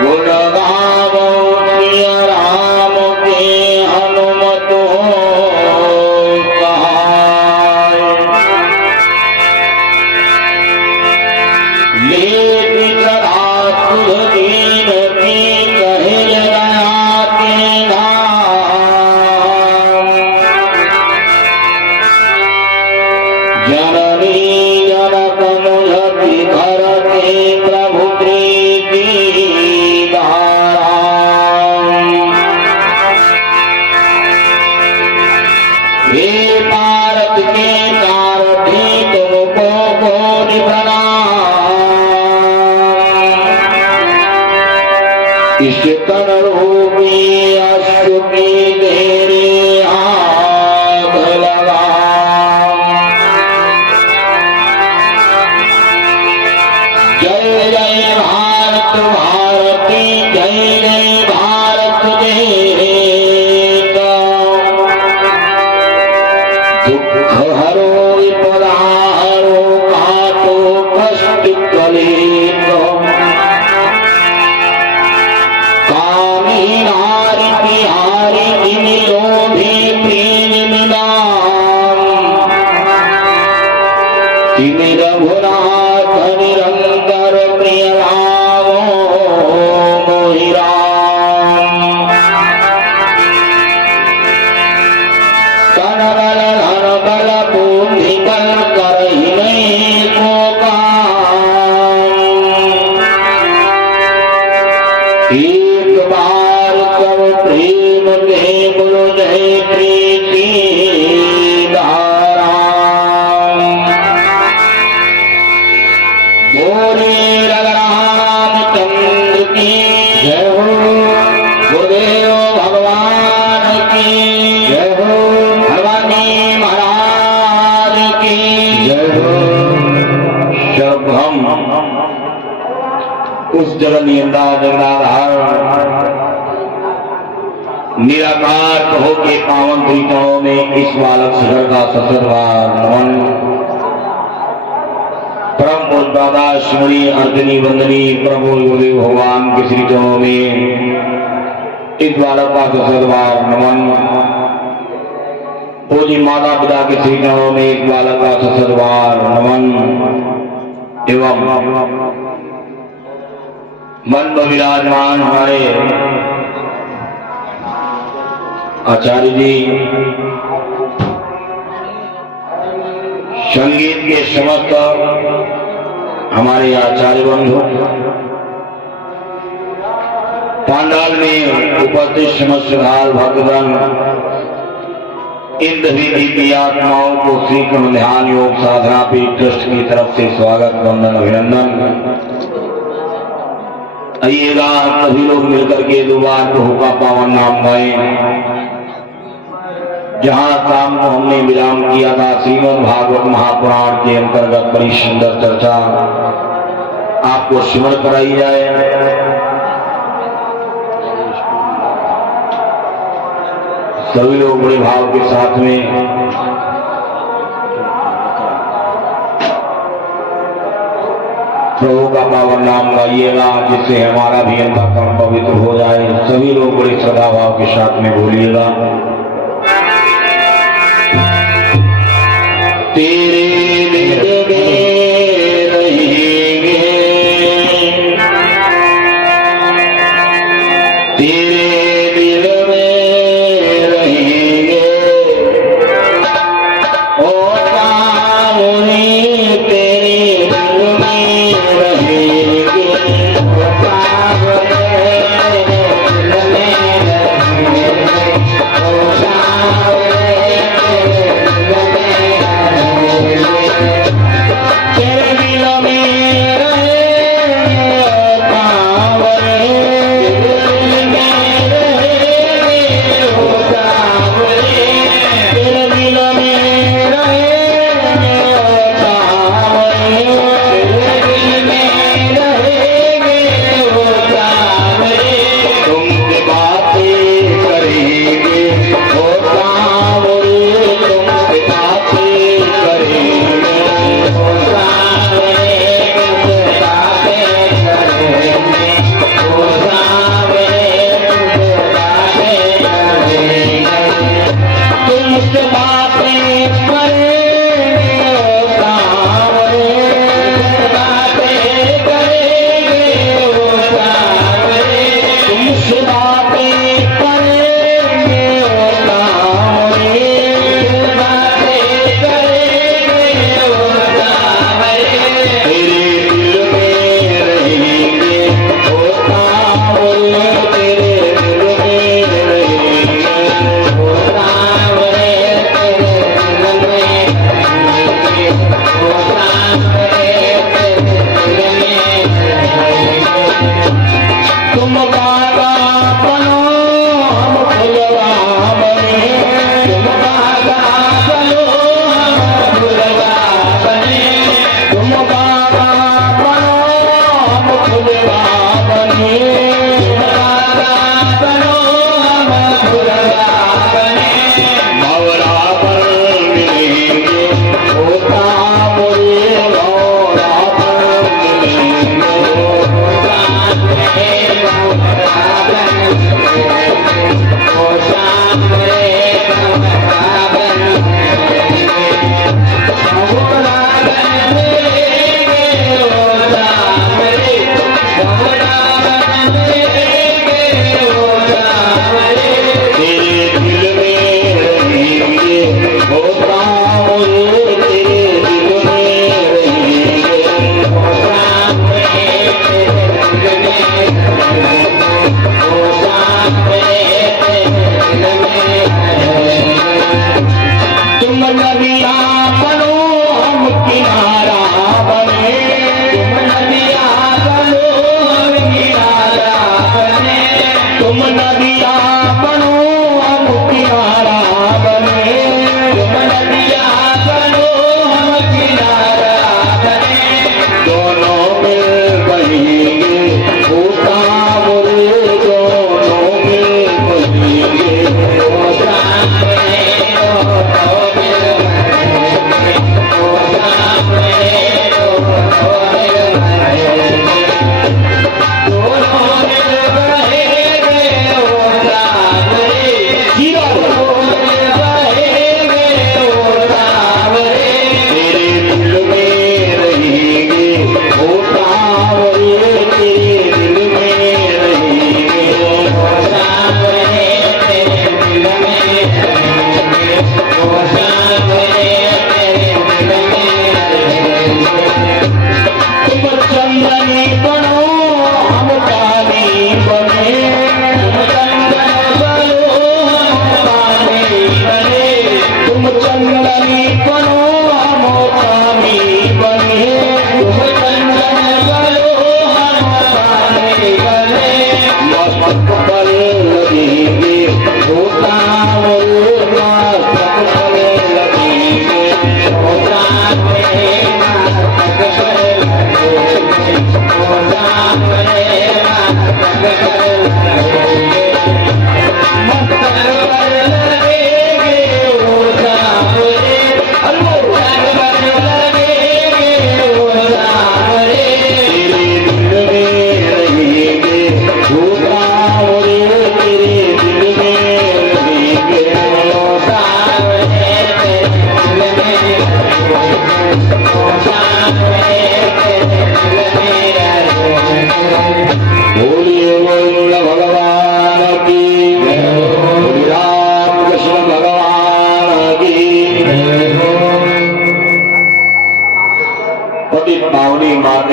गुण गावो सिया राम के हनुमत कहाय। ले बिचरा सुध दीन की कहे दया के धाम। जननी जनक मुझति घर के प्रभु प्रीति हे भारत के कारथी तुमको कोटि प्रणाम। इस कण रूपी अश्व की तेरे हाथ लगा। जय जय भारत भारती जय जय भारत देता। दुख हरो विपदारो काटो कष्ट कलेतो। कामी नारी बिहारी जिन लोभी प्रेम निदान। तिन रघुनाथ निरंतर प्रिय भावो मोहि राम। तन बल धन बल बुद्धि बल करहि नहीं को काम। एक बार सब प्रेम के बोलो जय प्रीति धाराम। बोले रामचंद्र की जय हो। गुरुदेव भगवान की जय हो। भगवानी महाराज की जय हो। शब्दम उस जगत नियंता जगदाधार निराकार हो के पावन त्रिकोणों में इस बालक शिखर का ससुरवार नमन। परम पूज्य दादा श्री अर्चनी वंदनी प्रभु गुरुदेव भगवान के श्री चरणों में इस बालक का ससुरवार नमन। पूज्य माता पिता के श्री चरणों में इस बालक का ससुरवार नमन। एवं मन में विराजमान हमारे आचार्य जी, संगीत के समस्त हमारे आचार्य बंधु, पांडाल में उपस्थित समस्त श्रद्धालु भक्तगण, इन सभी आत्माओं को श्री कृष्ण ध्यान योग साधना पीठ ट्रस्ट की तरफ से स्वागत वंदन अभिनंदन। आइएगा हम सभी लोग मिलकर के दोबार प्रभु का पावन नाम गाएं। जहाँ शाम को हमने विराम किया था श्रीमद् भागवत महापुराण के अंतर्गत बड़ी सुंदर चर्चा आपको स्मरण कराई जाए। सभी लोग बड़े भाव के साथ में प्रभु का पावन नाम गाइएगा, जिससे हमारा भी अंतःकरण पवित्र हो जाए। सभी लोग बड़े श्रद्धा भाव के साथ में बोलिएगा। तेरे दिल में रहेंगे, तेरे दिल में रहेंगे, ओ सावनी तेरे दिल में रहेंगे, ओ सावनी दिल में रहेंगे, ओ सावनी दिल में रहेंगे।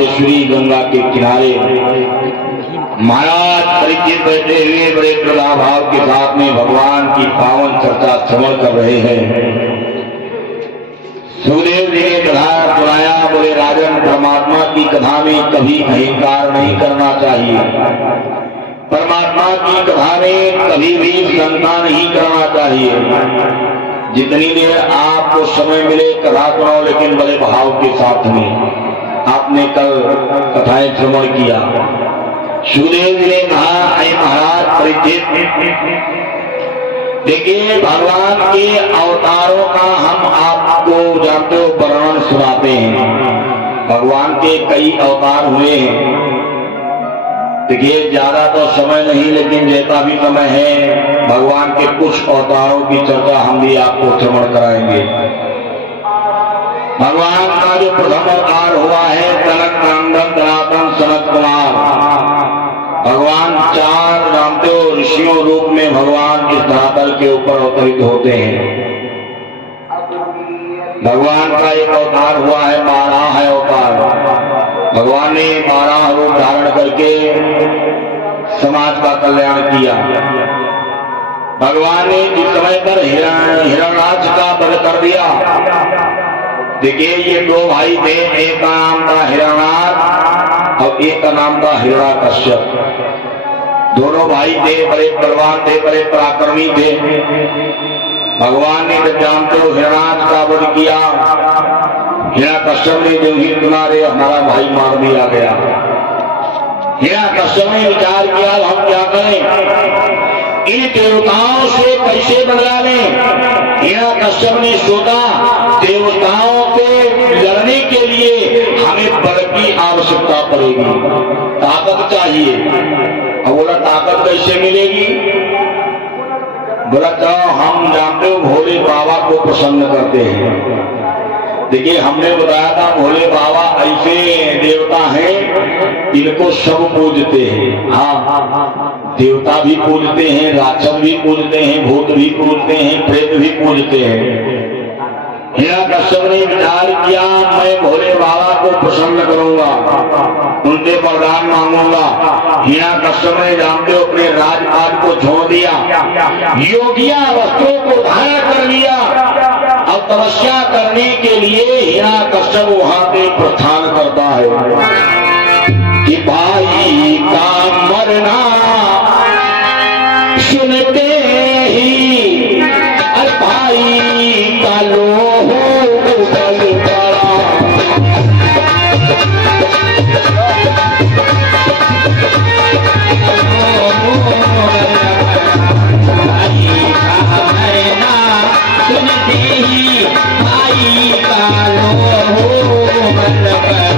श्री गंगा के किनारे महाराज परिचित बैठे हुए बड़े प्रभाव के साथ में भगवान की पावन चर्चा श्रवण कर रहे हैं। सुखदेव जी ने कथा सुनाया, बोले राजन, परमात्मा की कथा में कभी अहंकार नहीं करना चाहिए, परमात्मा की कथा में कभी भी शंका नहीं करना चाहिए। जितनी देर आपको समय मिले कथा सुनाओ, लेकिन बड़े भाव के साथ में। आपने कल कथाएं श्रवण किया। सुखदेव जी ने कहा, अरे महाराज परिचित, देखिए भगवान के अवतारों का हम आपको जानते हो वर्णन सुनाते हैं। भगवान के कई अवतार हुए हैं। देखिए ज्यादा तो समय नहीं, लेकिन जैसा भी समय है भगवान के कुछ अवतारों की चर्चा हम भी आपको श्रवण कराएंगे। भगवान का जो प्रथम अवतार हुआ है जनक नंदन सनातन सनत कुमार। भगवान चार जानते हो ऋषियों रूप में भगवान इस धरातल के ऊपर अवतरित होते हैं। भगवान का एक अवतार हुआ है 12 है अवतार। भगवान ने 12 रूप धारण करके समाज का कल्याण किया। भगवान ने जिस समय पर हिरण्याक्ष का वध कर दिया, देखिए ये 2 भाई थे, एक का नाम था हिरण्याक्ष और एक का नाम था हिरण्याकश्यप। दोनों भाई थे, बड़े बलवान थे, बड़े पराक्रमी थे। भगवान ने जब जानते हो हिरण्याक्ष का वध किया, हिरण्याकश्यप ने जो ही किनारे हमारा भाई मार दिया गया। हिरण्याकश्यप ने विचार किया हम क्या करें, इन देवताओं से कैसे बदला लें। हिरण्याकश्यप ने सोचा देवताओं पे लड़ने के लिए हमें बल की आवश्यकता पड़ेगी, ताकत चाहिए। अब बोला ताकत कैसे कैसे मिलेगी? बोला चलो हम जानते हो भोले बाबा को प्रसन्न करते हैं। देखिए हमने बताया था भोले बाबा ऐसे देवता हैं इनको सब पूजते हैं। हाँ, देवता भी पूजते हैं, राक्षस भी पूजते हैं, भूत भी पूजते हैं, प्रेत भी पूजते हैं। हिरण्यकश्यप ने विचार किया मैं भोले बाबा को प्रसन्न करूंगा, उनसे वरदान मांगूंगा। हिरण्यकश्यप ने जानते हो अपने राजपाट को छोड़ दिया, योगिया वस्त्रों को धारण कर लिया। अब तपस्या करने के लिए हिरण्यकश्यप वहां पे प्रस्थान करता है कि भाई का मरना सुनते ही अरे भाई का लोह उबल पड़ा। भाई का मरना सुनते ही भाई का लोह उबल पड़ा।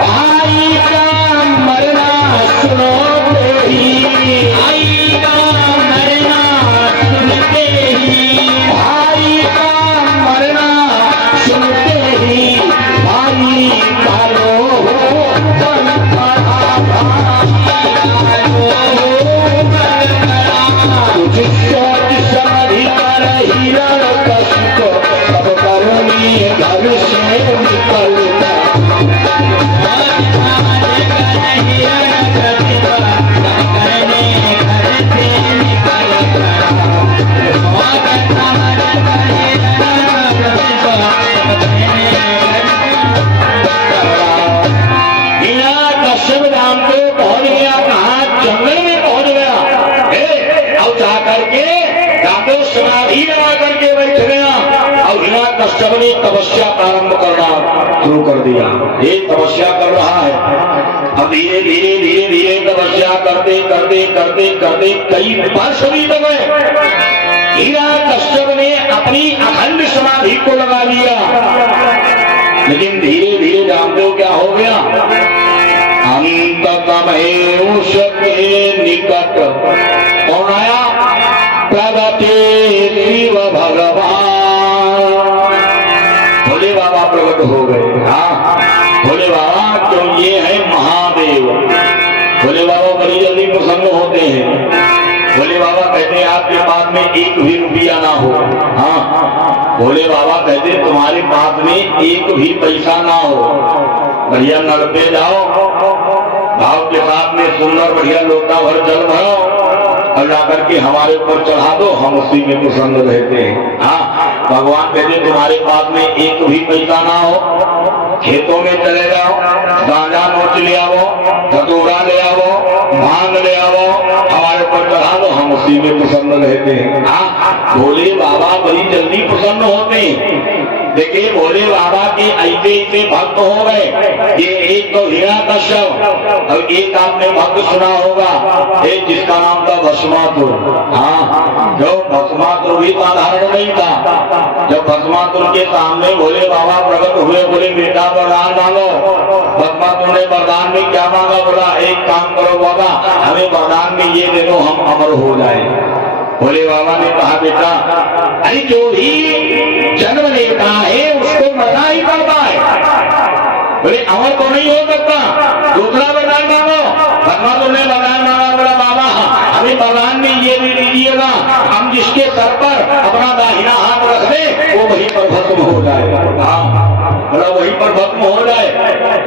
भाई का मरना सुनते ही भाई का मरना सुनते ही भाई का मरना सुनते ही भाई का लोह उबल पड़ा। कुछ सोच समझ कर हिरण्यकश्यप तब करुणी घर से निकलता। हिरण्यकश्यप राम को पहुंच गया, कहा जंगल में पहुंच गया। अब जा करके जाके समाधि लगा करके बैठ गया और हिरण्यकश्यप ने तपस्या प्रारंभ करना शुरू कर दिया। ये तपस्या कर रहा है। अब धीरे धीरे धीरे धीरे तपस्या करते करते करते करते कई वर्ष बीत गए। हिरण्यकश्यप ने अपनी अखंड समाधि को लगा लिया, लेकिन धीरे धीरे जानते हो क्या हो गया? अंततः उसके निकट कौन आया? प्रगटे शिव भगवान। भोले बाबा प्रकट हो गए। हाँ, भोले बाबा क्यों? ये है महादेव। भोले बाबा बड़ी जल्दी प्रसन्न होते हैं। भोले बाबा कहते हैं आपके पास में एक भी रुपया ना हो। हाँ, भोले बाबा कहते हैं तुम्हारे पास में एक भी पैसा ना हो, बढ़िया नल पे जाओ, भाव के साथ में सुंदर बढ़िया लोटा भर जल भरो और जाकर के हमारे ऊपर चढ़ा दो, हम उसी में प्रसन्न रहते हैं। हाँ, भगवान कहते तुम्हारे पास में एक भी पैसा ना हो, खेतों में चले जाओ, गांजा नोच ले आओ, धतूरा ले आओ, भांग ले आओ, हमारे ऊपर चढ़ा दो, हम उसी में प्रसन्न रहते हैं। हाँ, भोले बाबा बड़ी जल्दी प्रसन्न होते हैं। देखिए भोले बाबा के ऐसे ऐसे भक्त हो गए। ये एक तो हिरण्यकश्यप और एक आपने भक्त सुना होगा एक जिसका नाम था भस्मासुर। हाँ, जो भस्मासुर भी साधारण नहीं था। जब भस्मासुर के सामने भोले बाबा प्रकट हुए, बोले बेटा वरदान मांगो। भस्मासुर ने वरदान में क्या मांगा? बोला एक काम करो बाबा, हमें वरदान में ये दे दो हम अमर हो जाए। भोले बाबा ने कहा बेटा अरे जो भी जन्म लेता है उसको मरना ही पड़ता है। बोले अमर तो नहीं हो सकता, दूसरा वरदान मांगो। भगवान ने वरदान मांगा। बोला बाबा हमें वरदान में ये भी दीजिएगा, हम जिसके सर पर अपना दाहिना हाथ रख दे वो वहीं पर भस्म हो जाए। हाँ, बोला वहीं पर भस्म हो जाए।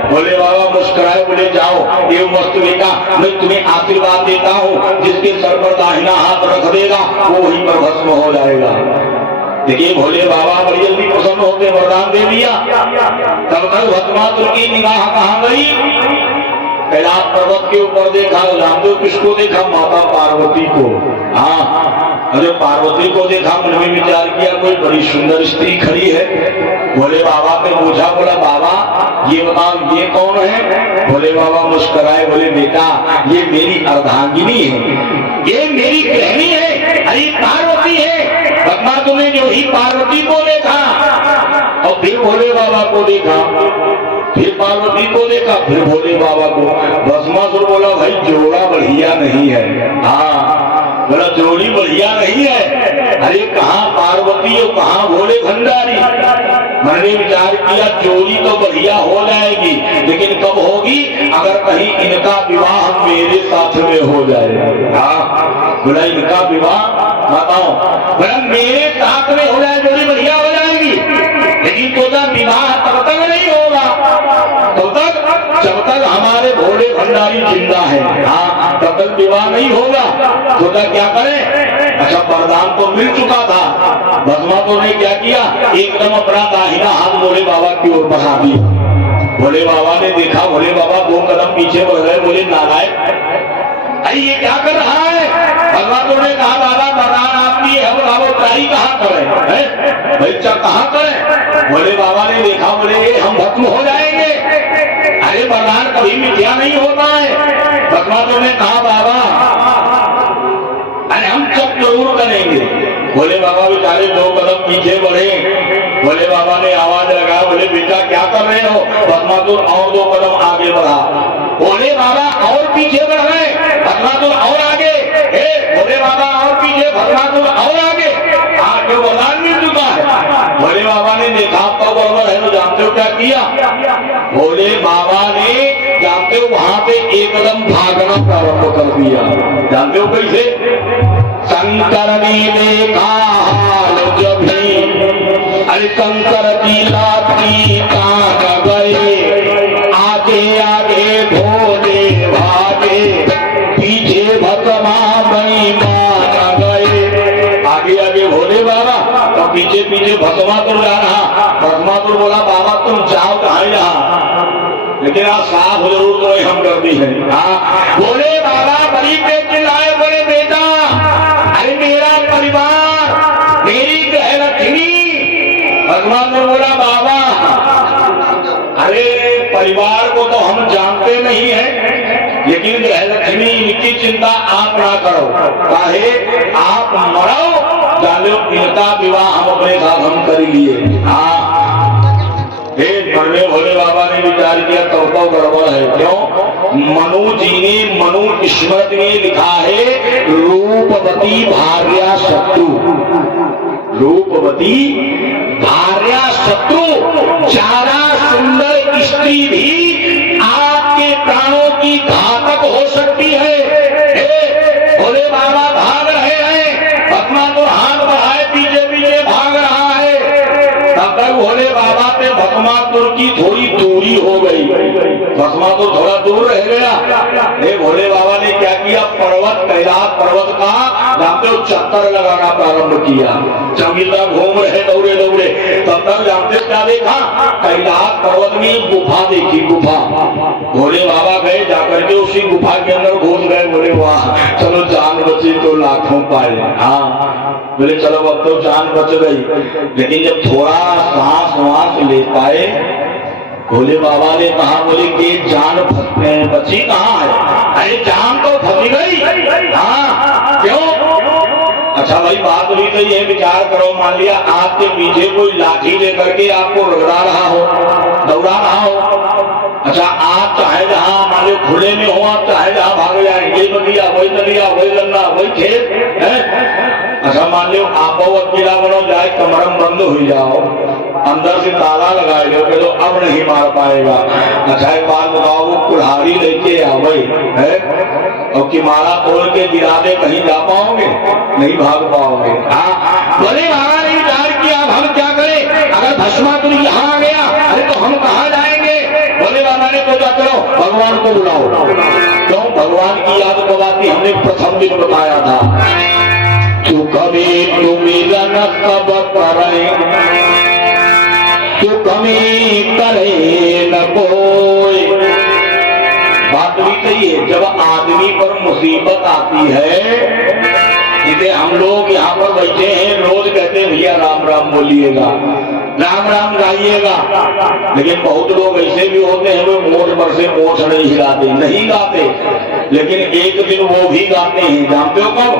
भोले बाबा मुस्कुराए, बोले जाओ ये वस्तु बेटा मैं तुम्हें आशीर्वाद देता हूँ, जिसके सर पर दाहिना हाथ रख देगा वो वहीं पर भस्म हो जाएगा। देखिए भोले बाबा बड़ी जल्दी प्रसन्न होते, वरदान दे दिया। तब तक भस्मासुर की निगाह कहाँ गई? कैलाश पर्वत के ऊपर देखा। रामदेव किसको देखा? माता पार्वती को। हाँ, अरे पार्वती को देखा, मन में विचार किया कोई बड़ी सुंदर स्त्री खड़ी है। भोले बाबा पे पूछा, बोला बाबा ये बताओ ये कौन है? भोले बाबा मुस्कुराए, बोले बेटा ये मेरी अर्धांगिनी है, ये मेरी गृहिणी है, अरे पार्वती है। भगवान तुमने जो ही पार्वती को देखा और फिर भोले बाबा को देखा, फिर पार्वती को देखा, फिर भोले बाबा को। भस्मासुर बोला भाई जोड़ा बढ़िया नहीं है। हाँ, जोड़ी बढ़िया नहीं है। अरे कहाँ पार्वती और कहाँ भोले भंडारी। मैंने विचार किया जोड़ी तो बढ़िया हो जाएगी, लेकिन कब होगी? अगर कहीं इनका विवाह मेरे साथ में हो जाए। हाँ बोला इनका विवाह बताओ, बोला मेरे साथ में हो जाए जोड़ी बढ़िया हो जाएगी, लेकिन तो विवाह तब तक नहीं होगा तब तक जब तक हमारे भोले भंडारी जिंदा है। हाँ तब तक विवाह नहीं होगा। तो क्या करें? अच्छा वरदान तो मिल चुका था, भस्मासुर ने क्या किया? एकदम अपना दाहिना हाथ भोले बाबा की ओर बढ़ा दिया। भोले बाबा ने देखा, भोले बाबा 2 कदम पीछे बढ़ गए। बोले नारायण अरे ये क्या कर रहा है? भगवान ने कहा बाबा वरदान आपकी है, अब ट्राई कहाँ करें? भाई कहाँ करें? भोले बाबा ने देखा, बोले हम भस्म हो जाएंगे। अरे वरदान कभी मिथ्या नहीं होता है। भगवान ने कहा बाबा अरे हम सब जरूर करेंगे। भोले बाबा बेचारे 2 कदम पीछे बढ़े। भोले बाबा ने आवाज लगाया, बोले बेटा क्या कर रहे हो? भस्मासुर और 2 कदम आगे बढ़ा। भोले बाबा और पीछे बढ़ गए, भस्मासुर और आगे। भोले बाबा और पीछे, भस्मासुर और आगे। आगे वरदान मिल चुका है। भोले बाबा ने देखा आपका गड़बड़ है, तो जानते हो क्या किया? भोले बाबा ने जानते हो वहां पे एकदम भागना प्रारंभ कर दिया। जानते हो कैसे? शंकर ने देखा हाल जब भी, अरे शंकर की लाठी काट गए। आगे आगे भोले भागे, पीछे भस्मा बनी मान गए। आगे आगे भोले बाबा तो पीछे पीछे भस्मासुर जा रहा। भस्मासुर बोला बाबा तुम जाओ कहाँ यहाँ, लेकिन आप साफ जरूर तो हम कर दी है। हाँ भोले बाबा बड़ी पेट चिल्लाए, बोले बेटा अरे मेरा परिवार, मेरी गृहलक्ष्मी। भगवान ने बोला बाबा अरे परिवार को तो हम जानते नहीं है, लेकिन गृहलक्ष्मी इनकी चिंता आप ना करो। काहे आप मरो, जानो इनका विवाह हम अपने साथ हम कर लिए। हाँ भोले बाबा ने विचार किया तो गड़बड़ है। क्यों? मनु जी ने मनु स्मृति में लिखा है रूपवती भार्या शत्रु। रूपवती भार्या शत्रु, ज्यादा सुंदर स्त्री भी आपके प्राणों की घातक हो सकती है। भोले बाबा भाग रहे हैं, भस्मासुर हाथ बढ़ाए पीछे पीछे भाग रहा है। तब तक भोले बाबा पे भस्मासुर की थोड़ी दूरी हो गई। भस्मासुर थोड़ा दूर रह गया। भोले बाबा ने क्या किया? पर्वत कैलाश पर्वत का जानते हो चक्कर लगाना प्रारंभ किया। चंगीला घूम रहे दौड़े दौड़े। तब तक जानते क्या देखा? कैलाश पर्वत में गुफा देखी। गुफा भोले बाबा गए, जाकर के उसी गुफा के अंदर घुस गए। बोले वाह चलो जान बची तो लाखों पाए। हाँ बोले चलो अब तो जान बच गई। लेकिन जब थोड़ा सांस वास ले पाए, भोले बाबा ने कहा बोले कि जान बची कहाँ है? अरे जान तो फंसी गई। हाँ क्यों? अच्छा भाई बात हुई तो ये विचार करो, मान लिया आपके पीछे कोई लाठी लेकर के आपको रगड़ा रहा हो, दौड़ा रहा हो। अच्छा आप चाहे जहाँ मान लो खुले में हो, आप चाहे जहाँ भाग जाए, ये बगिया वही नदिया वही गंगा वही खेत है। अच्छा मान लो आप अकेला बनो, जाए कमरम बंद हो जाओ, अंदर से ताला लगाए लो कि तो अब नहीं मार पाएगा। अच्छा एक बात बताओ, वो कुल्हाड़ी लेके आवे है और कि माला तोड़ के गिरा दे, कहीं जा पाओगे? नहीं भाग पाओगे। बोले बाबा ने विचार किया अब हम क्या करें? अगर भस्मासुर यहाँ आ गया अरे तो हम कहाँ जाएंगे? बोले बाबा ने तो क्या करो भगवान को बुलाओ। क्यों? भगवान की याद को बात हमने प्रथम दिन बताया था। तू कभी तू मिलन कब करे, तू कमी करे न कोई। बात भी सही है। जब आदमी पर मुसीबत आती है, जिसे हम लोग यहाँ पर बैठे हैं रोज कहते हैं भैया राम राम बोलिएगा, राम राम गाइएगा, लेकिन बहुत लोग ऐसे भी होते हैं वो मोछ पर से मोछ नहीं हिलाते, नहीं गाते, लेकिन एक दिन वो भी गाते हैं। जानते हो कब?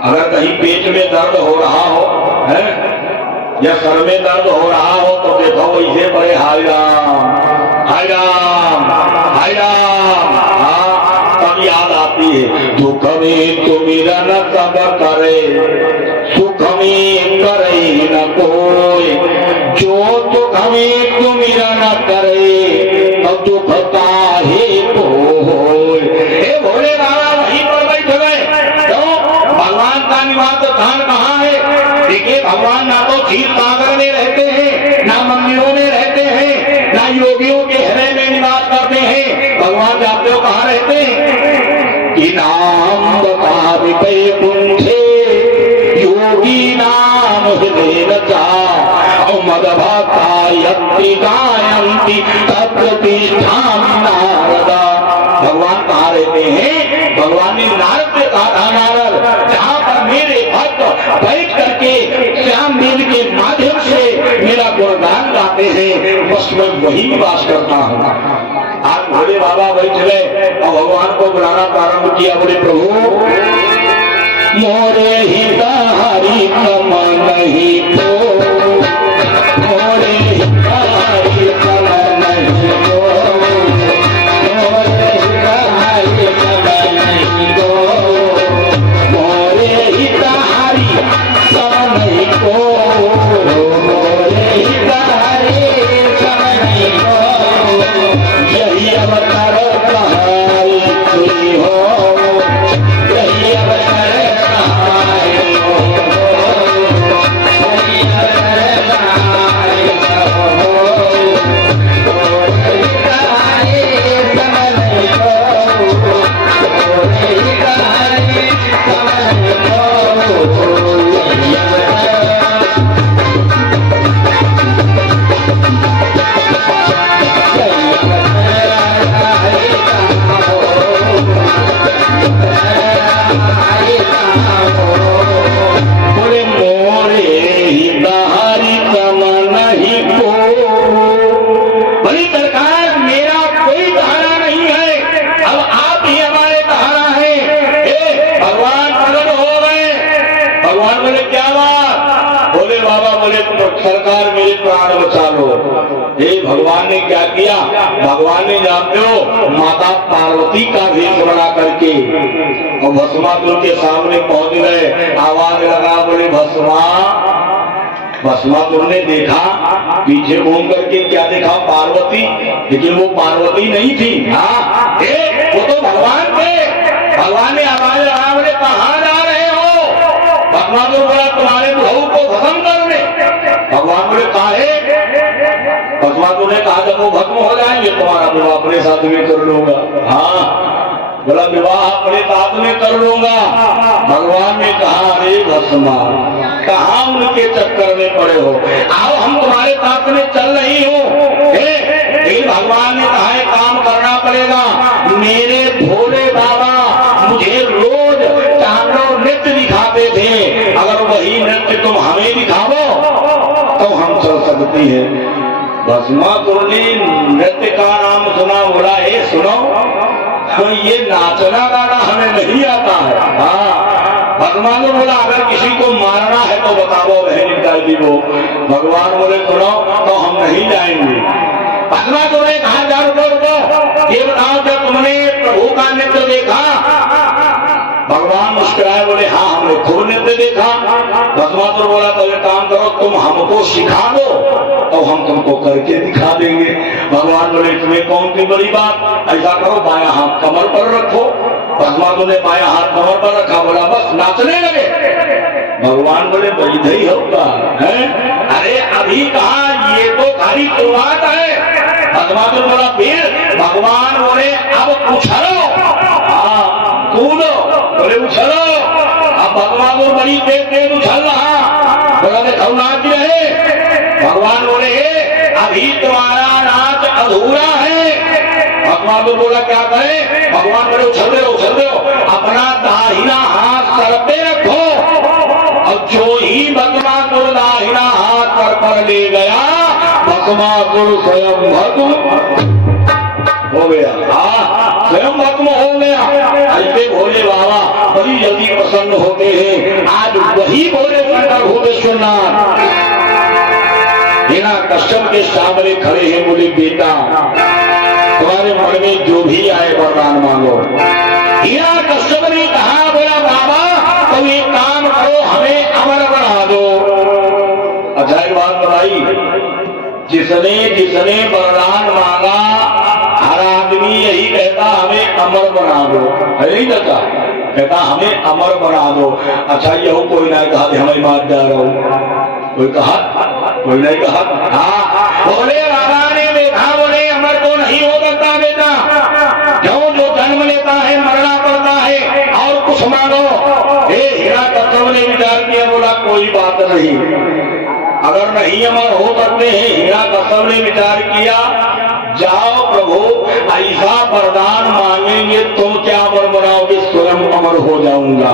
अगर कहीं पेट में दर्द हो रहा हो है या सर में दर्द हो रहा हो तो देखो वैसे बड़े हाय राम हाय राम हाय राम। हाँ तब याद आता आती है। दुख में तुमिरन सब करे, सुख में करे न कोई, जो दुख में तुमिरन करे तो दुख काहे को होय। हे भोले बाबा वहीं पर बैठ गए। तो भगवान का निवास स्थान कहाँ है? देखिए भगवान ना तो क्षीर सागर में रहते हैं, ना मंदिरों में रहते हैं, ना योगियों के हृदय में निवास करते हैं। भगवान जानते हो कहाँ रहते हैं? कि नाम बता विपय पुंछे योगी नाम हृदय रचा, मदभाता यत्ति गायन्ति तत्प्रतिष्ठां नारदा। भगवान कहाँ रहते हैं? भगवान ने नारद से कहा था, नारद जहाँ पर मेरे भक्त बैठ करके श्याम वेद के माध्यम से मेरा गुणगान गाते हैं, बस मैं वही वास करता हूँ। आज भोले बाबा बैठ गए और भगवान को बुलाना प्रारंभ किया। बोले प्रभु मोरे हित हरि कम नहीं तो, मोरे हित हरि कम नहीं तो, मोरे हित हरि कम नहीं तो, मोरे हित हरि कम नहीं तो, मोरे हित हरि कम नहीं तो, यही अवतार कहानी तुझी हो, यही अवतार सरकार मेरे प्राण बचा लो। ये भगवान ने क्या किया? भगवान ने जानते हो माता पार्वती का भेष बना करके और भस्मासुर के सामने पहुंच गए। आवाज लगा, बोले भस्मा। भस्मासुर ने देखा, पीछे घूम करके क्या देखा? पार्वती। लेकिन वो पार्वती नहीं थी। हाँ वो तो भगवान थे। भगवान ने आवाज लगा, बोले कहाँ जा रहे हो? भस्मासुर बोला तुम्हारे बहू को भस्म करने। भगवान बोले काहे? भस्मासुर ने कहा जब वो भस्म हो जाएंगे तुम्हारा विवाह अपने साथ में कर लूंगा। हाँ बोला विवाह अपने साथ में कर लूंगा। भगवान ने कहा अरे भस्मा कहाँ उनके चक्कर में पड़े हो, आओ हम तुम्हारे साथ में चल रही हूँ। लेकिन भगवान ने कहा एक काम करना पड़ेगा, मेरे भोले बाबा मुझे रोज तांडव नृत्य दिखाते थे, अगर वही नृत्य तुम हमें दिखाओ तो हम चल सकती है। भस्मासुर ने नृत्य का नाम सुना, बोला हे सुनो तो ये नाचना गाना हमें नहीं आता है। हाँ भगवान बोला अगर किसी को मारना है तो बताओ बहन दादी को। भगवान बोले सुनो तो हम नहीं जाएंगे। भस्मासुर ने कहा जा रुको, ये बताओ जब तुमने प्रभु का नृत्य देखा? भगवान मुस्कुराए, बोले हाँ हमने खूब नृत्य देखा। भस्मासुर बोला तो एक काम करो तुम हमको सिखा दो तो हम तुमको करके दिखा देंगे। भगवान बोले तुम्हें कौन सी बड़ी बात, ऐसा करो बायां हाथ कमर पर रखो। भस्मासुर ने बायां हाथ कमर पर रखा, बोला बस नाचने लगे। भगवान बोले वैध ही होगा है? अरे अभी कहा, ये तो खाली शुरुआत है। भस्मासुर बोला फिर? भगवान बोले अब उछलो, कूदो। बोले उछलो। अब भगवान को बड़ी तेज उछल रहा, बोला देखो नाच रहे। भगवान बोले अभी तुम्हारा नाच अधूरा है। भगवान को बोला क्या करें? भगवान बोले उछल दो, अपना दाहिना हाथ सर पे रखो। और जो ही भस्मासुर दाहिना हाथ सर पर ले गया, भस्मासुर स्वयं भस्म हो गया। स्वयं भस्म हो गया। ऐसे भोले बाबा बड़ी जल्दी प्रसन्न होते हैं। आज वही भोले शंकर भूपेश्वरनाथ बिना कष्टम के सामने खड़े हैं। बोले बेटा तुम्हारे मन में जो भी आए वरदान मांगो। बिना भाई, जिसने जिसने वरदान मांगा हर आदमी यही कहता हमें अमर बना दो, है नहीं चाचा? कहता हमें अमर बना दो। अच्छा यहो कोई नहीं कहा हमें बात जा रहा हूं, कोई कहा? कोई नहीं कहा। हाँ बोले राजा ने देखा, बोले अमर तो नहीं हो सकता बेटा, क्यों जो जन्म लेता है मरना पड़ता है, और कुछ मांगो। हे हिरण्यकश्यप ने विचार किया, बोला कोई बात नहीं, अगर नहीं अमर हो सकते हैं। हिरण्यकश्यप ने विचार किया, जाओ प्रभु ऐसा वरदान मांगेंगे तुम क्या अमर बनाओगे, स्वयं अमर हो जाऊंगा।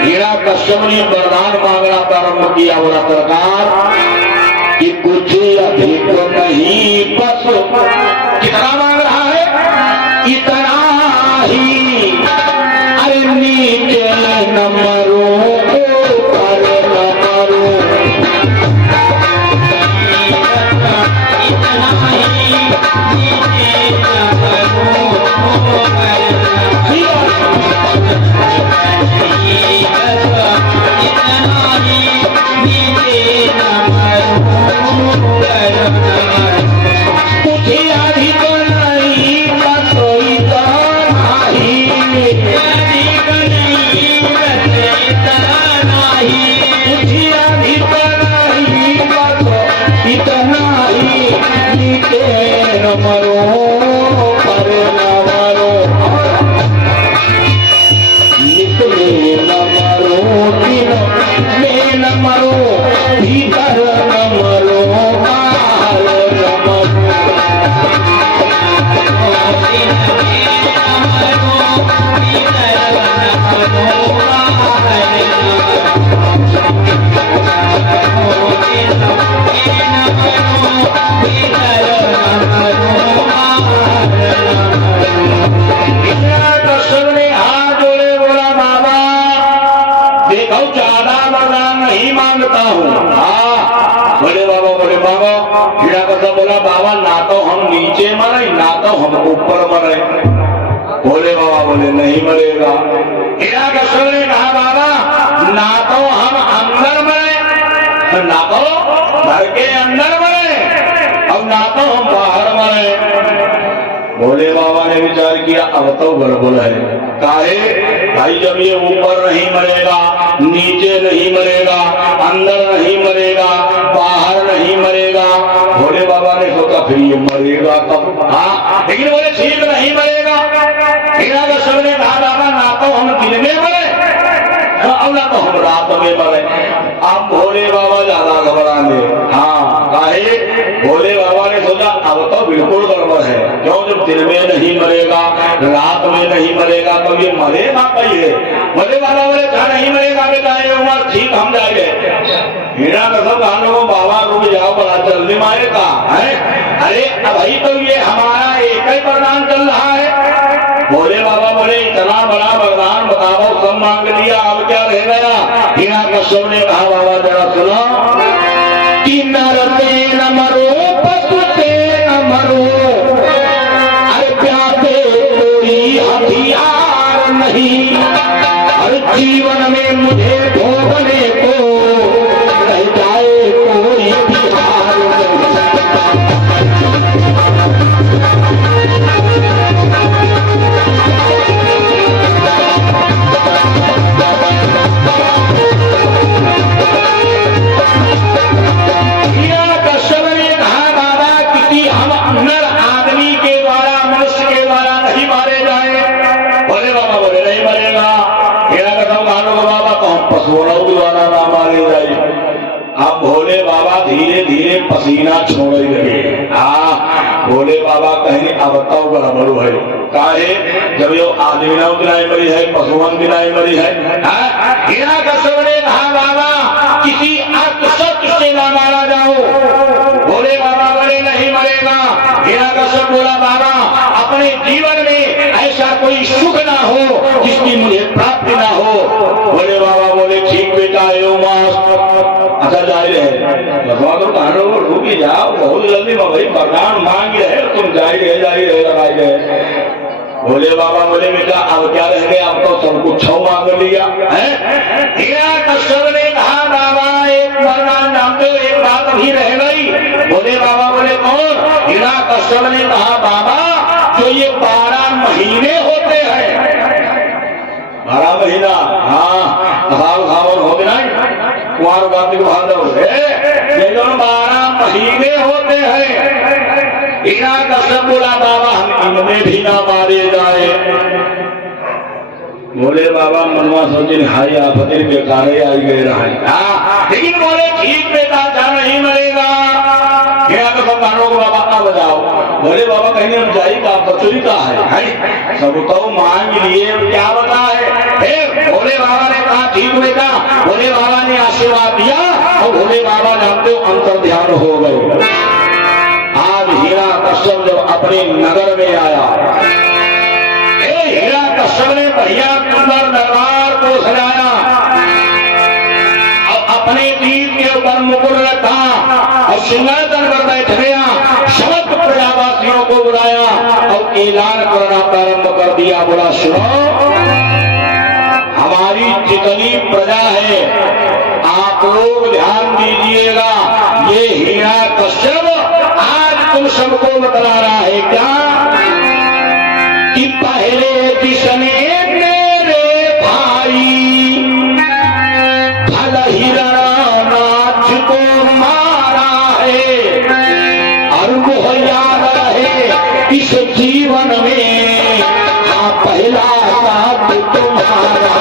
हिरण्यकश्यप ने वरदान मांगना प्रारंभ किया, बोला सरकार कि कुछ अधिक नहीं, बस कितना मांग रहा है? इतना ही, अरे नीचे न मरो ऊपर न मरो, इतना ही नीचे न मरो ऊपर बोला बाबा ना तो हम नीचे मरे ना तो हम ऊपर मरे। भोले बाबा बोले नहीं मरेगा। हिरण्यकश्यप ने कहा बाबा ना तो हम अंदर मरे, ना तो घर के अंदर मरे, अब ना तो हम बाहर मरे। भोले बाबा ने विचार किया अब तो गड़बड़ है। काहे भाई, जब ये ऊपर नहीं मरेगा, नीचे नहीं मरेगा, अंदर नहीं मरेगा, बाहर नहीं मरेगा। भोले बाबा ने सोचा फिर ये मरेगा तब। हाँ लेकिन बोले ठीक नहीं मरेगा। हिरण्यकश्यप ने कहा बाबा ना तो हम दिन में मरे, अब ना तो हम रात में मरे। अब भोले बाबा ज्यादा घबराने। हाँ काहे, भोले बाबा ने सोचा अब तो बिल्कुल गड़बड़ है, क्यों जब दिन में नहीं मरेगा, रात में नहीं मरेगा, तो ये मरेगा पहले। भोले बाबा बोले क्या नहीं मरेगा बेटा, ये उम्र ठीक हम जाएंगे। हिरण्यकश्यप कहने को बाबा रुक जाओ, बड़ा जल्दी मारेगा है। अरे अभी तो ये हमारा एक ही वरदान चल रहा है। भोले बाबा बोले इतना बड़ा वरदान बताओ, सब मांग लिया, अब क्या रह गया। हिरण्यकश्यप ने कहा बाबा जरा सुनो कि नर पे न मरो पशु पे न मरो, अरे प्यासे कोई हथियार नहीं, हर जीवन में मुझे भोगने को रह जाए कोई बिहार नहीं। अब भोले बाबा धीरे धीरे पसीना छोड़े लगे। भोले बाबा कहेंगे अब तो गड़बड़ है। काहे, जब ये आदमी ना गिनाई मरी है, पशुवन गिनाई मरी है। हिरण्यकश्यप ने कहा बाबा किसी अष्टशस्त्र से ना मारा जाओ। भोले बाबा बोले नहीं मरेगा। हिरण्यकश्यप बोला बाबा अपने जीवन में ऐसा कोई सुख ना हो जिसकी मुझे प्राप्ति ना हो। भोले बाबा बोले ठीक बेटा अच्छा जाए तो कहानों को रुकी जाओ, बहुत जल्दी भाई वरदान मांग रहे, तुम जाइए लगाइए। भोले बाबा बोले बेटा अब क्या रह गया, अब तो सब कुछ छौ मांग लिया है। हिरण्यकश्यप ने कहा बाबा एक वरदान नाम दो, एक बात भी रह गई। बोले बाबा, बोले कौन? हिरण्यकश्यप ने कहा बाबा जो ये 12 महीने होते हैं, 12 महीना, हाँ सावन हो गया कुमार गांधी बांधव, ये जो 12 महीने होते हैं। हिरण्यकश्यप बोला बाबा हम इनमें भी ना मारे जाए। बोले बाबा मनवा सोचिन हाई आफत बेकार आई गए रहा, लेकिन बोले ठीक बेटा क्या नहीं मरेगा। को बाबा का बजाओ। बोले बाबा कहीं हम जाई का बचुरी का है सब तो मांग लिए क्या बता है। भोले बाबा ने कहा ठीक बेटा। भोले बाबा ने आशीर्वाद दिया और भोले बाबा जानते हो अंतर ध्यान हो गए। आज हिरण्यकश्यप जब अपने नगर में आया, हिरण्यकश्यप ने बढ़िया सुंदर दरबार को सजाया, अपने दीप के ऊपर मुकुट रखा और सिंहासन पर बैठ गया। समस्त प्रजावासियों को बुलाया और ऐलान करना प्रारंभ कर दिया। बोला सुनो, हमारी जितनी प्रजा है आप लोग ध्यान दीजिएगा। ये हिरण्यकश्यप आज तुम सबको बतला रहा है क्या कि पहले किसने मेरे भाई हिरण्यनाथ को मारा है, और वो याद रहे इस जीवन में पहला साथ तुम्हारा।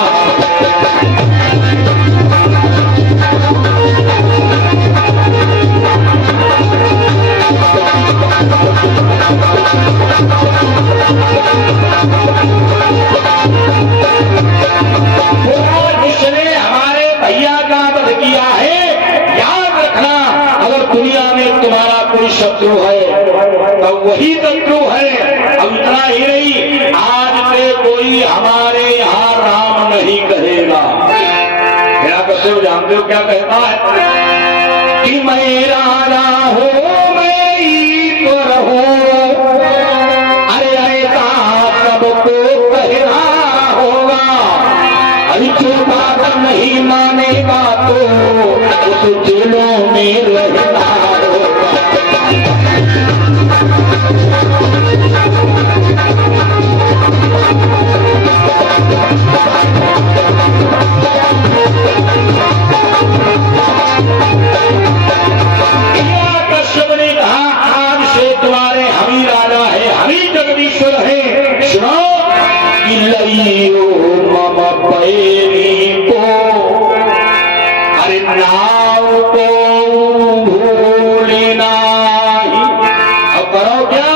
जिसने हमारे भैया का वध किया है, याद रखना अगर दुनिया में तुम्हारा कोई शत्रु है तो वही शत्रु है। अब इतना ही नहीं, आज से कोई हमारे यहाँ राम नहीं कहेगा। हिरण्यकश्यप जानते हो क्या कहता है कि मैं राजा हूँ मैं ईश्वर हूँ। अरे ऐसा सबको कहना होगा, अरे जो बात नहीं मानेगा तो उस जेलों में रहना होगा। हिरण्यकश्यप ने कहा आज से तुम्हारे हम ही राजा है, हम ही जगदीश्वर है। सुनो कि लइयो मम पैरी को, अरे नाव को भूलना और करो क्या,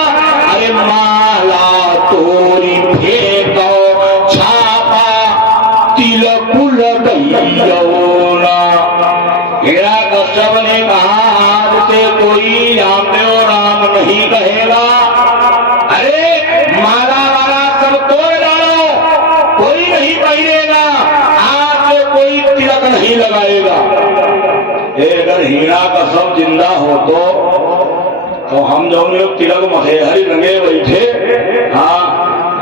अरे माला तोरी फेंको छापा तिलकुल गैयौना। हिरण्यकश्यप ने कहा आज से कोई रामदेव राम नहीं कहेगा। अरे माला वाला सब तोड़ डालो, कोई नहीं पहनेगा। आज से कोई तिलक नहीं लगाएगा। अगर हिरण्यकश्यप जिंदा हो तो हम जो तिलक मथेहरी रंगे बैठे, हाँ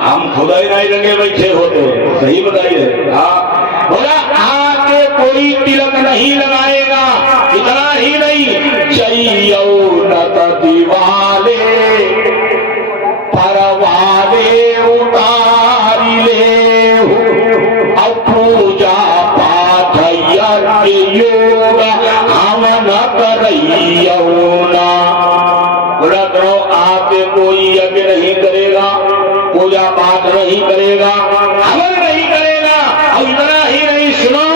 हम खुदा ही नहीं रंगे बैठे होते। सही बताइए। हाँ बोला आज से कोई तिलक नहीं लगाएगा। इतना ही नहीं, चैयौ नत दिवाले परवाले उतारी ले और पूजा पाठ योग हवन करैयौना। बोला करो आपके कोई यज्ञ नहीं करेगा, पूजा पाठ नहीं करेगा, हवन नहीं करेगा। और इतना ही नहीं, सुनो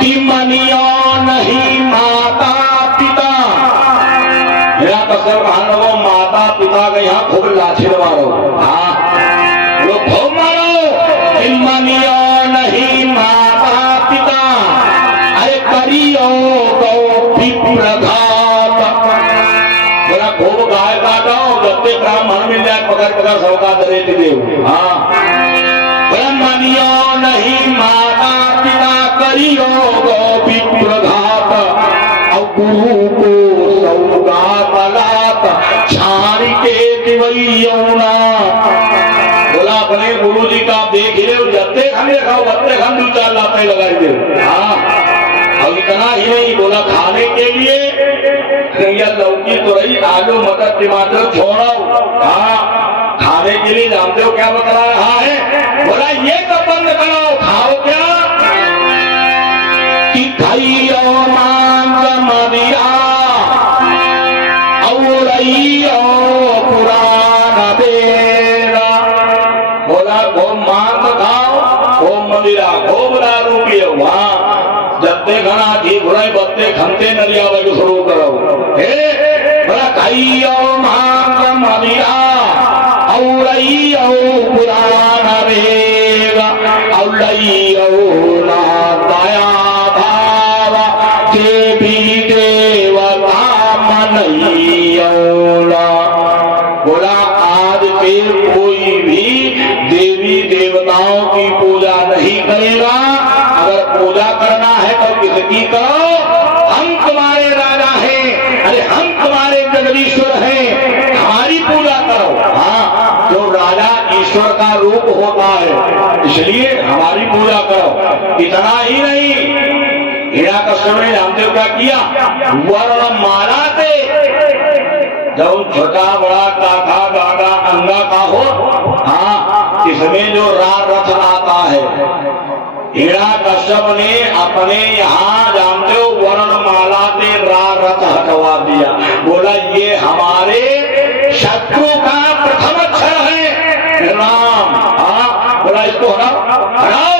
कि मनिया नहीं माता पिता। मेरा कसर कहा लोगों माता पिता के यहाँ खूब लाठी मारो। हाँ लोग खूब मारो कि मनिया नहीं माता पिता, अरे करियो गौ विप्रघात। बोला खूब गाय काटो, जब ब्राह्मण मिल जाए पकड़ पकड़ सबका दरेट देव। हाँ बोला मनियो नहीं माता पिता करियो गौ विप्रघात, और गुरु को सौगात लात छाड़ के दिवैयौना। बोला अपने गुरु जी का देख ले, जत्ते खाने खाओ बत्ते खान 2-4 लाते लगाई दे। हाँ और इतना ही नहीं, बोला खाने के लिए भैया लौकी तो रही, आलू मटर टमाटर छोड़ो। हाँ, खाने के लिए जानते हो क्या बतला रहा है? बोला ये तो बंद करो, खाओ क्या कि खाइयो मांस मदिरा औरइयो पुराना बेरा। बोला खूब मांस खाओ, खूब मदिरा, खूब दारू पियो। वहां जत्ते घना थी घुराई बत्ते खनते नलिया बजू शुरू करो। बोला खाइयो मांस मदिरा औरइयो पुराना बेरा औरइयो ना दया भाव के भी देवता मनइयोला। बोला आज फिर कोई भी देवी देवताओं की पूजा नहीं करेगा। अगर पूजा करना है तो किसकी करो? हम तुम्हारे राजा हैं, अरे हम तुम्हारे जगदीश्वर हैं, हमारी पूजा करो। हाँ, जो राजा ईश्वर का रूप होता है, इसलिए हमारी पूजा करो। इतना ही नहीं, हिरण्यकश्यप ने जानते हो क्या किया? वर्णमाला से जब छोटा बड़ा काका गागा अंगा का हो, हाँ, इसमें जो राग रथ आता है, हिरण्यकश्यप ने अपने यहाँ जानते हो वर्णमाला से राग रथ हटवा दिया। बोला ये हमारे शत्रु का प्रथम अक्षर है राम। हाँ, बोला इसको हटाओ हटाओ।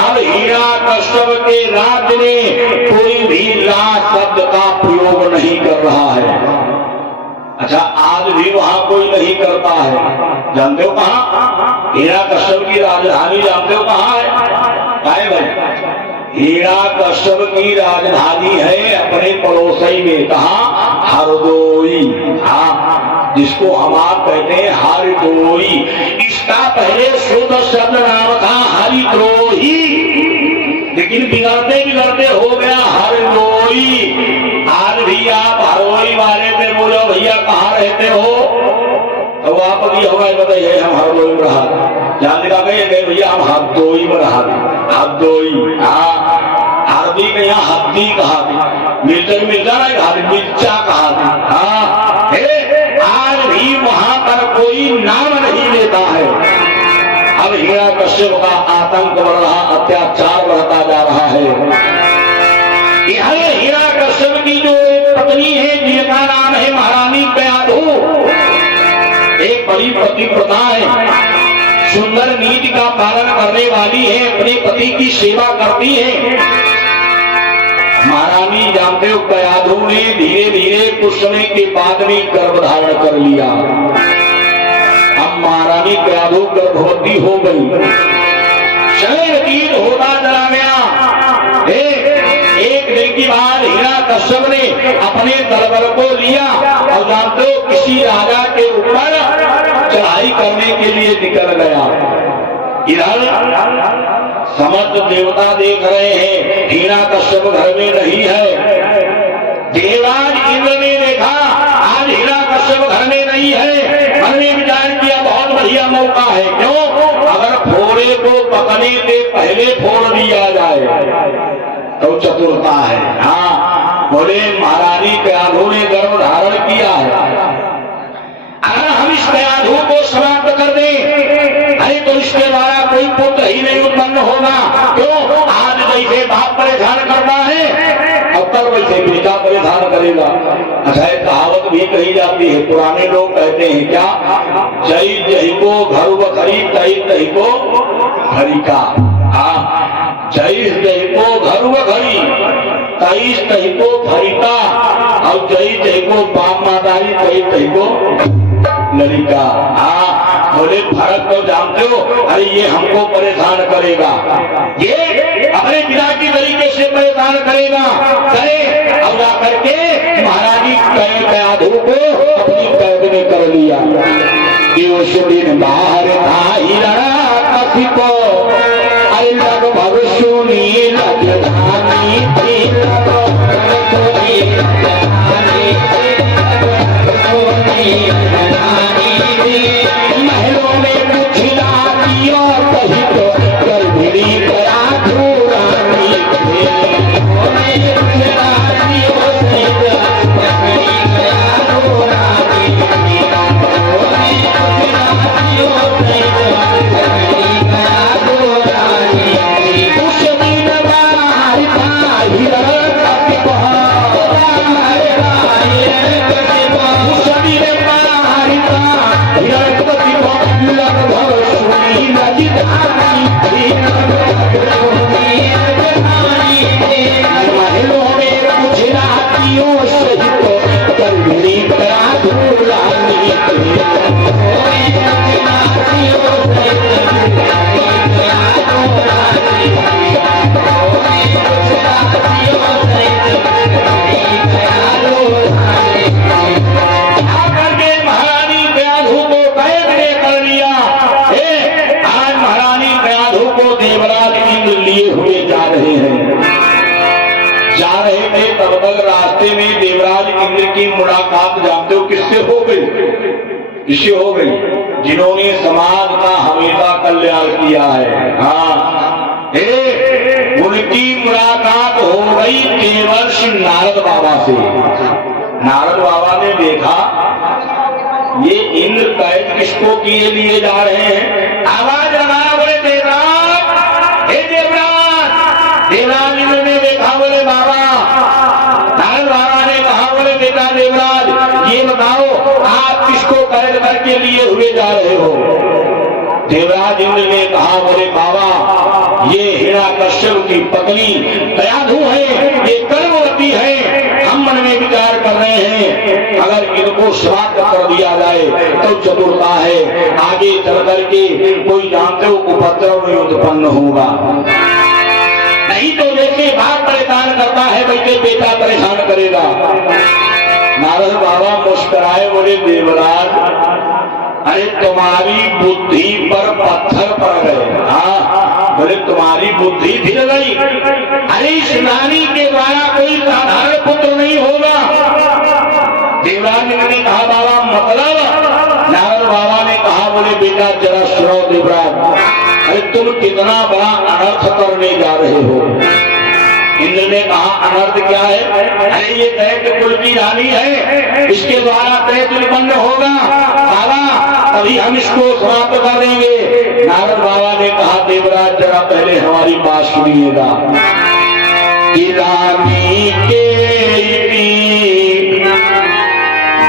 अब हिरण्यकश्यप के राज्य में कोई भी ला शब्द का प्रयोग नहीं कर रहा है। अच्छा, आज भी वहां कोई नहीं करता है। जानते हो कहां? हिरण्यकश्यप की राजधानी जानते हो कहां है? भाई हिरण्यकश्यप की राजधानी है अपने पड़ोसी में। कहा? हरदोई। हाँ, जिसको हम आप कहते हैं हरदोई। इसका पहले शुद्ध शब्द नाम था हरिद्रोही, लेकिन बिगड़ते बिगड़ते हो गया हरदोई। आज भी आप हरदोई वाले पे बोलो भैया कहाँ रहते हो, तो आप भी होगा बताइए हम हरदोई में रहा। जान का कहे भैया हम हरदोई में रहा। हरदोई, हाँ, हरदी के यहाँ हद्दी कहा थी, मिर्चा मिर्चा नहीं कहा थी, मिर्चा कहा थी। हाँ, आज भी वहां पर कोई नाम नहीं लेता है। अब हिरण्यकश्यप का आतंक बढ़ रहा, अत्याचार बढ़ता जा रहा है। यह हिरण्यकश्यप की जो पत्नी है जिनका नाम है महारानी कयाधु, एक बड़ी पतिव्रता है, सुंदर नीति का पालन करने वाली है, अपने पति की सेवा करती है। महारानी जानते हो कयाधु ने धीरे धीरे कुछ समय के बाद में गर्भ धारण कर लिया। अब महारानी कयाधु गर्भवती हो गई, समय व्यतीत होता चला गया। एक दिन की बात हिरण्यकश्यप ने अपने दलबल को लिया और जानते हो किसी राजा के ऊपर चढ़ाई करने के लिए निकल गया। इधर समस्त देवता देख रहे हैं, हिरण्यकश्यप घर में नहीं है। देवराज इंद्र ने देखा आज हिरण्यकश्यप घर में नहीं है, मन में विचार किया बहुत बढ़िया मौका है। क्यों? अगर फोड़े को पकने से पहले फोड़ दिया जाए तो चतुरता है। हाँ, बोले महारानी कयाधु ने गर्भ धारण किया है, अगर हम इस कयाधु को समाप्त कर दें, अरे तो इसके द्वारा कोई पुत्र ही नहीं उत्पन्न होगा। क्यों? आज जैसे बाप परेशान करता है, अब तक वैसे बेटा परेशान करेगा। अच्छा, कहावत भी कही जाती है, पुराने लोग कहते हैं क्या? जय जय को घर बखरी तई तई को हरिका। हाँ, जय जय को घर बखरी तई तई को फरिका, और जय जय को बाप मातारी तई तई को लड़का। हाँ, बोले फर्क तो जानते हो? अरे ये हमको परेशान करेगा, ये अपने पिता की तरीके से परेशान करेगा। करे अब जा करके महारानी कयाधु को अपनी कैद में कर लिया। उस दिन बाहर था हिरण्यकश्यप, अरे लगभग सुनी राजधानी थी, महलों में मुखिला दिया कहीं तो गर्भिणी कयाधु रानी थे। महलों में कुछ रातियों सहित कलमी करा दूं रानी रास्ते में देवराज इंद्र की मुलाकात जानते हो किससे हो गई? किससे हो गई? जिन्होंने समाज का हमेशा कल्याण किया है। हाँ, उनकी मुलाकात हो गई केवल श्री नारद बाबा से। नारद बाबा ने देखा ये इंद्र कैद किसको किए लिए जा रहे हैं। आवाज लगाया, बोले देवराज, हे देवराज। देवराज इंद्र ने देखा, बोले बाबा। नारद बाबा ने कहा, बोले बेटा देवराज ये बताओ आप किसको कैद करके लिए हुए जा रहे हो। देवराज इंद्र ने कहा, बोले बाबा ये हिरण्यकश्यप की पत्नी दयालु है, ये कर्मवती है। हम मन में विचार कर रहे हैं अगर इनको श्राप कर दिया जाए तो चतुरता है, आगे चल करके कोई जानते हो उपद्रव नहीं उत्पन्न होगा। नहीं तो जैसे बाप परेशान करता है वैसे बेटा परेशान करेगा। नारद बाबा मुस्कुराए, बोले देवराज अरे तुम्हारी बुद्धि पर पत्थर पड़ गए। हाँ, बोले तुम्हारी बुद्धि फिर गई। अरे इस नारी के द्वारा कोई साधारण पुत्र नहीं होगा। देवराज ने कहा बाबा मतलब? नारद बाबा ने कहा, बोले बेटा जरा सुनो देवराज, अरे तुम कितना बड़ा अनर्थ करने जा रहे हो। इंद्र ने कहा अनर्थ क्या है? अरे ये दैत्य कुल की रानी है, इसके द्वारा दैत्य उत्पन्न होगा बाबा, तभी हम इसको समाप्त कर देंगे। नारद बाबा ने कहा देवराज जरा पहले हमारी बात सुनिएगा। रानी के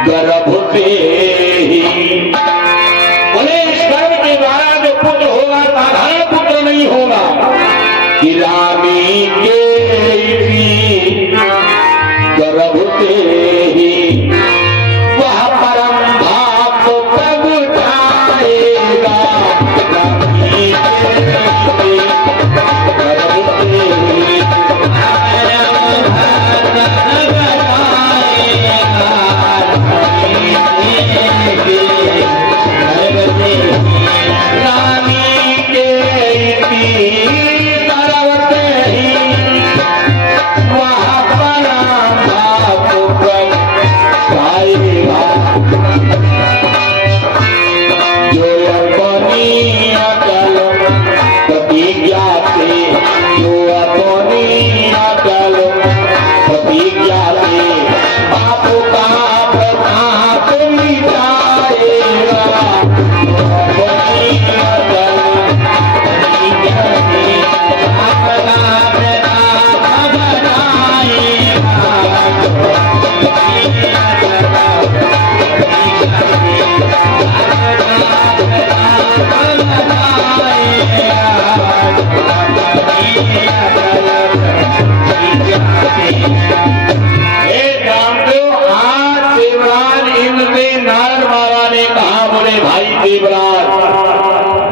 गर्भ से ही, बोले इस गर्भ के द्वारा जो पुत्र होगा साधारण पुत्र नहीं होगा। रानी के गर्भ से ही वह परम भाव प्रगटाएगा। रानी के गर्भ से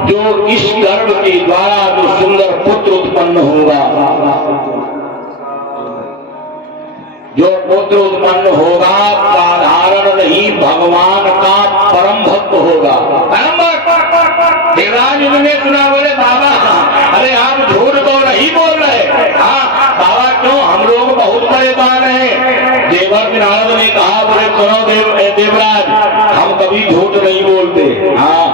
जो इस गर्भ के द्वारा जो सुंदर पुत्र उत्पन्न होगा, जो पुत्र उत्पन्न होगा साधारण नहीं भगवान का परम भक्त होगा। देवराज ने सुना, बोले बाबा अरे आप झूठ तो नहीं बोल रहे। हाँ बाबा क्यों, हम लोग बहुत परेशान हैं। देवर नारद ने कहा, बोले सुनो देवराज हम कभी झूठ नहीं बोलते। हाँ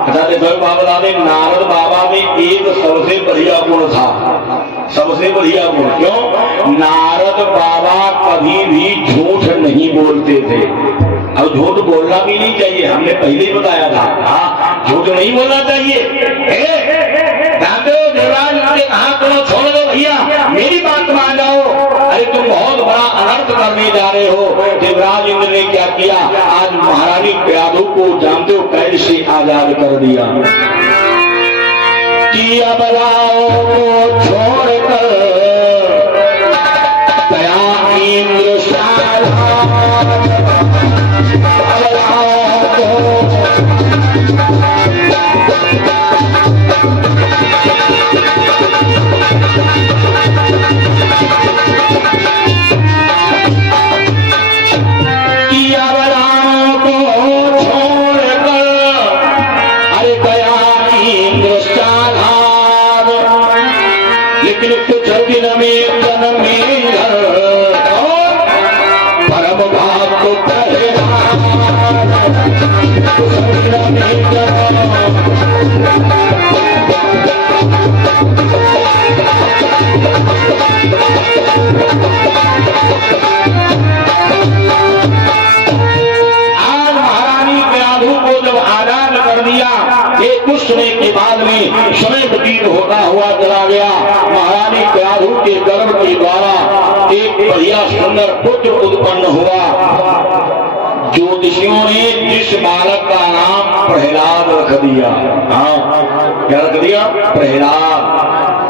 अच्छा देखो बाबा ने नारद बाबा में एक सबसे बढ़िया गुण था, सबसे बढ़िया गुण। क्यों? नारद बाबा कभी भी झूठ नहीं बोलते थे। अब झूठ बोलना भी नहीं चाहिए, हमने पहले ही बताया था। हाँ झूठ नहीं बोलना चाहिए। जानते हो देवराज ने कहा तुम छोड़ दो भैया, मेरी बात मान जाओ। अरे तुम बहुत बड़ा अनर्थ करने जा रहे हो। देवराज इंद्र ने क्या किया, आज महारानी प्यादू को जानते हो कैद से आजाद कर दिया। कि अबलाओं को छोड़कर गया इंद्र शाला अबलाओं को कुछ समय के बाद में समय व्यतीत होता हुआ चला गया। महारानी क्याधु के गर्भ के द्वारा एक बढ़िया सुंदर पुत्र उत्पन्न हुआ। ज्योतिषियों ने जिस बालक का नाम प्रहलाद रख दिया। हाँ, क्या रख दिया? प्रहलाद।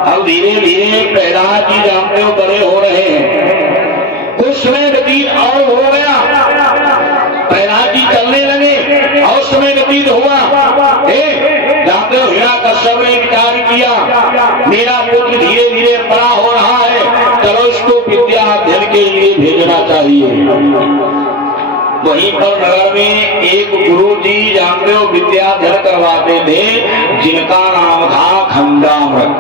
अब धीरे धीरे प्रहलाद जी जानते हो बड़े हो रहे हैं। कुछ समय व्यतीत और हो गया, प्रहलाद जी चलने लगे और समय व्यतीत हुआ। जानते हो हिरण्यकश्यप ने विचार किया मेरा पुत्र धीरे धीरे बड़ा हो रहा है, चलो इसको विद्या अध्ययन के लिए भेजना चाहिए। वहीं पर नगर में एक गुरु जी जानते हो विद्या अध्ययन करवाते थे, जिनका नाम था खंडामृत।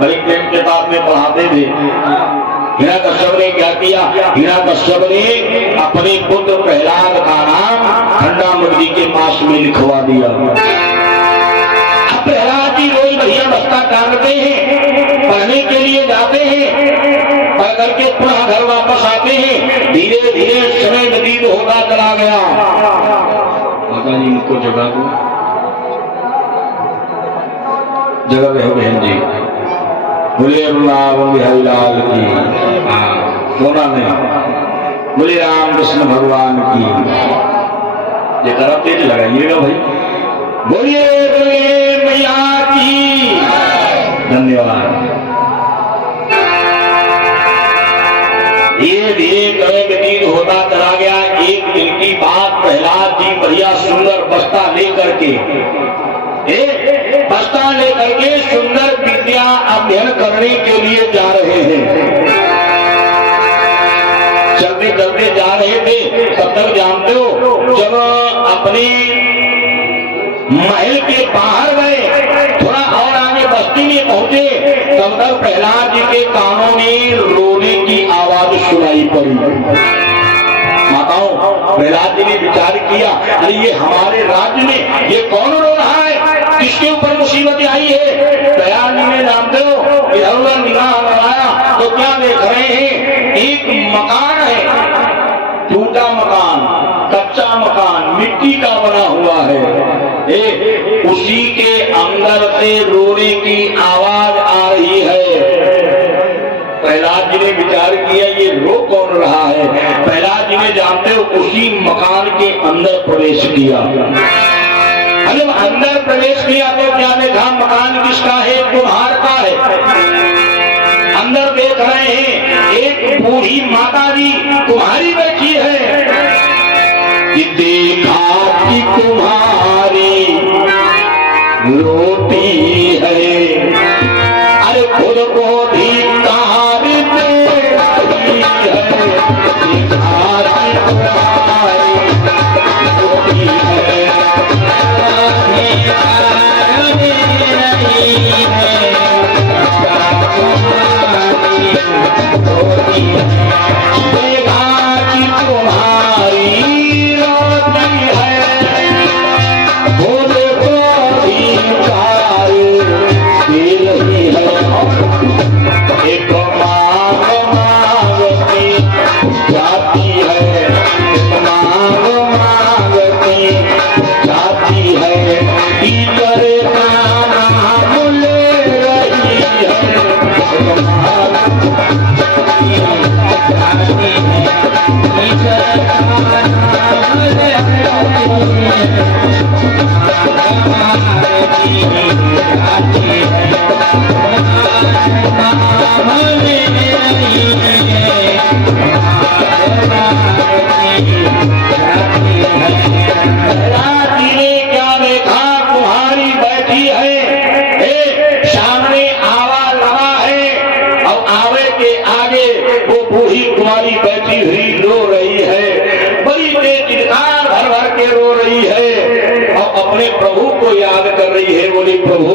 बड़े प्रेम के साथ में पढ़ाते थे। हिरण्यकश्यप ने क्या किया? हिरण्यकश्यप ने अपने पुत्र प्रहलाद का नाम खंडामृत जी के पास में लिखवा दिया। प्रहलाद जी रोज बढ़िया बस्ता टांगते हैं, पढ़ने के लिए जाते हैं, पढ़ करके पुनः घर वापस आते हैं। धीरे धीरे समय व्यतीत होता चला गया। माता जी इनको जगह दो, जगह रहे बहन जी। बोले वृंदावन बिहारी लाल की। सोना में बोले राम कृष्ण भगवान की। ये तरफ तेज लगाइएगा भाई। बोलिए मैया की। धन्यवाद। धीरे धीरे समय व्यतीत होता चला गया। एक दिन की बात, प्रहलाद जी बढ़िया सुंदर बस्ता लेकर के सुंदर विद्या अध्ययन करने के लिए जा रहे हैं। चलते चलते जा रहे थे, तब तक जानते हो जब अपने महल के बाहर गए, थोड़ा और आगे बस्ती में पहुंचे, तब तक प्रहलाद जी के कानों में रोने की आवाज सुनाई पड़ी। माताओं, प्रहलाद जी ने विचार किया, अरे ये हमारे राज्य में ये कौन रो रहा है, किसके ऊपर मुसीबत आई है? प्रहलाद जी ने जानते हो इधर उधर निगाह लगाया तो क्या देख रहे हैं? एक मकान है, टूटा मकान, कच्चा मकान, मिट्टी का बना हुआ है। उसी के अंदर से रोने की आवाज आ रही है। प्रहलाद जी ने विचार किया ये रो कौन रहा है? प्रहलाद जी ने जानते हो उसी मकान के अंदर प्रवेश किया। जब अंदर प्रवेश किया तो क्या देखा? मकान किसका है? कुम्हार का है। अंदर देख रहे हैं एक बूढ़ी माता जी कुम्हारी बैठी है। कि देखा कि कुम्हारी रोती है, अरे खुद को धिक्कार दे रही है। देखा कि कुम्हारी रोती है, है बैठी हुई रो रही है, बड़ी बेचिटकार भर भर के रो रही है और अपने प्रभु को याद कर रही है। बोली प्रभु